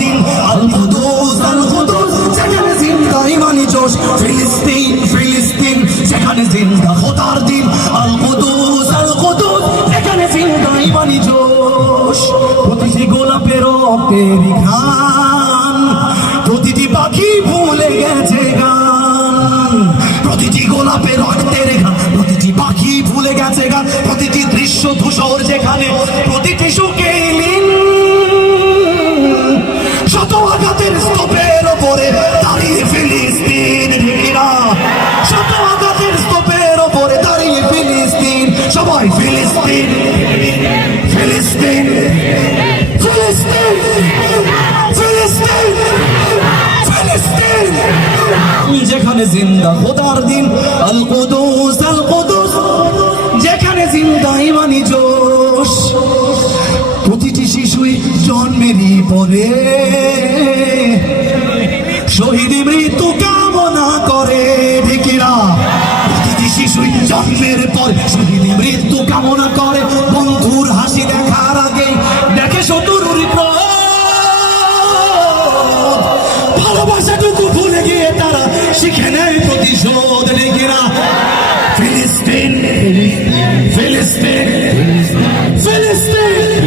দিন আল কুদুস যেখানে জিন্দা ইমানি জোশ ফিলিস্তিন ফিলিস্তিন যেখানে জিন্দা খোদার দিন আল কুদুস যেখানে জিন্দা ইমানি জোশ প্রতিটি গোলাপের রক্তের ঘ্রাণ প্রতিটি পাখি ভুলে গেছে গান প্রতিটি গোলাপের রক্তের ঘ্রাণ প্রতিটি পাখি ভুলে গেছে গান প্রতিটি দৃশ্য ধূসর যেখানে প্রতিটি সুখে লীন শত আঘাতের স্তূপের ওপরে দাঁড়িয়ে ফিলিস্তিন শত আঘাতের স্তূপের ওপরে দাঁড়িয়ে ফিলিস্তিন সবাই ফিলিস্তিন ফিলিস্তিন ফিলিস্তিন ফিলিস্তিন ফিলিস্তিন যেখানে জিন্দা খোদার দিন আল কুদুস যেখানে জিন্দা ইমানি জোশ প্রতিটি শিশুই জন্মেরই পরে শহীদ মৃত্যু কামনা করে ঠিকিরা প্রতিটি শিশুই জন্মের পর শহীদ মৃত্যু কামনা করে বন্ধুর হাসি দেখার আগে দেখে শত্রুর ভালোবাসাটুকু ভুলে গিয়ে তারা শিখে নেয় প্রতিশোধ ঠিকিরা ফিলিস্তিন ফিলিস্তিন ফিলিস্তিন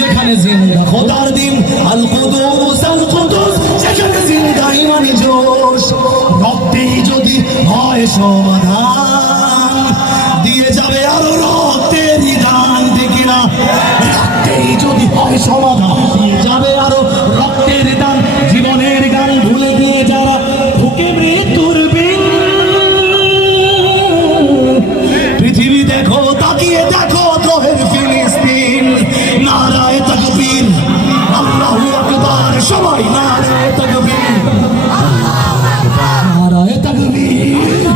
যেখানে জিন্দা খোদার দিন আল কুদুস যেখানে জিন্দা ইমানি জোশ রক্তেই যদি হয় সমাধান দিয়ে যাবে আরো রক্তের দান ঠিকিনা রক্তেই যদি হয় সমাধান দিয়ে যাবে আরো রক্তের দান জীবনের গান ভুলে গিয়ে যারা ভুকে মৃত্যুর বিন পৃথিবী দেখো তাকিয়ে দেখো দ্রোহের ফিলিস্তিন নারায়ে তাকবীর আল্লাহু আকবার সবাই নারায়ে তাকবীর নারায়ে তাকবীর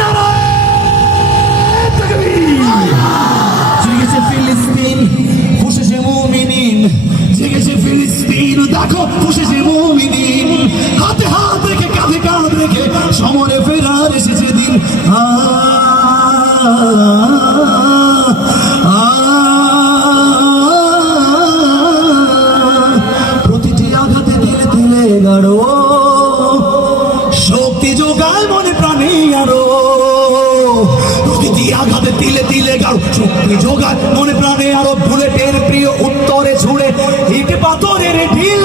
নারায়ে তাকবীর জেগেছে ফিলিস্তিন খুশেছে মুমিনিন জেগেছে ফিলিস্তিন দেখো খুশেছে মুমিনিন হাতে হাত রেখে কাঁধে কাঁধ রেখে সমরে ফেরার এসেছে দিন প্রতিটি আঘাতে দিলে দিলে গাড়ো শক্তি যোগায় মনে প্রাণে আরো প্রতিটি আঘাতে দিলে দিলে গাড়ো শক্তি যোগায় মনে প্রাণে আরো বুলেটের প্রিয় উত্তরে ছুড়ে ইট পাথরের ঢিল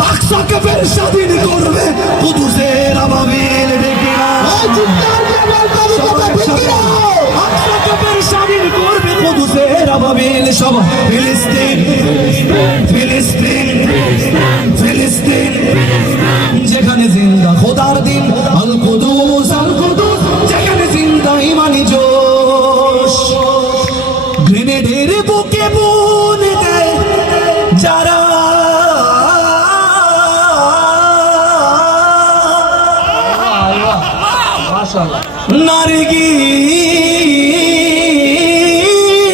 বাক্সাকে ফের স্বাধীন করবে কুদুসের আবাবিল স্বাধীন করবে কুদুসের আবাবিল সব ফিলিস্তিন ফিলিস্তিন ফিলিস্তিন যেখানে জিন্দা খোদার দিন আল কুদুস যেখানে জিন্দা ইমানি জোশ গ্রেনেডের বুকে বুন দেয় যারা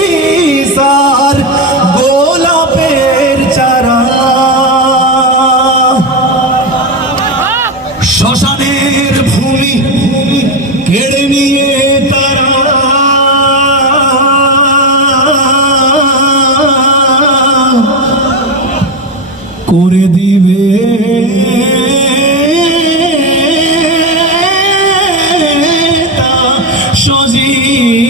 নারগিসার গোলাপের চারা শ্মশানের ভূমি কেড়ে নিয়ে তারা করে দিবে সজীব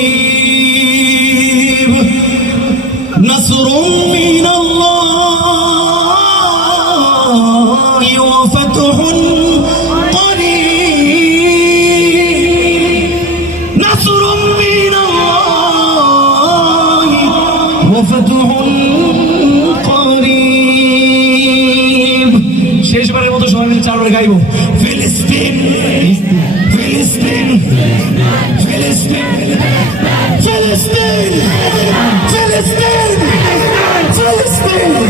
নাসরুম মিনাল্লাহি ওয়া ফাতহুন করিব নাসরুম মিনাল্লাহি ওয়া ফাতহুন করিব শেষবারের মতো সবাই মিলে চারবার গাইবো ফিলিস্তিন ফিলিস্তিন ফিলিস্তিন ফিলিস্তিন ফিলিস্তিন ফিলিস্তিন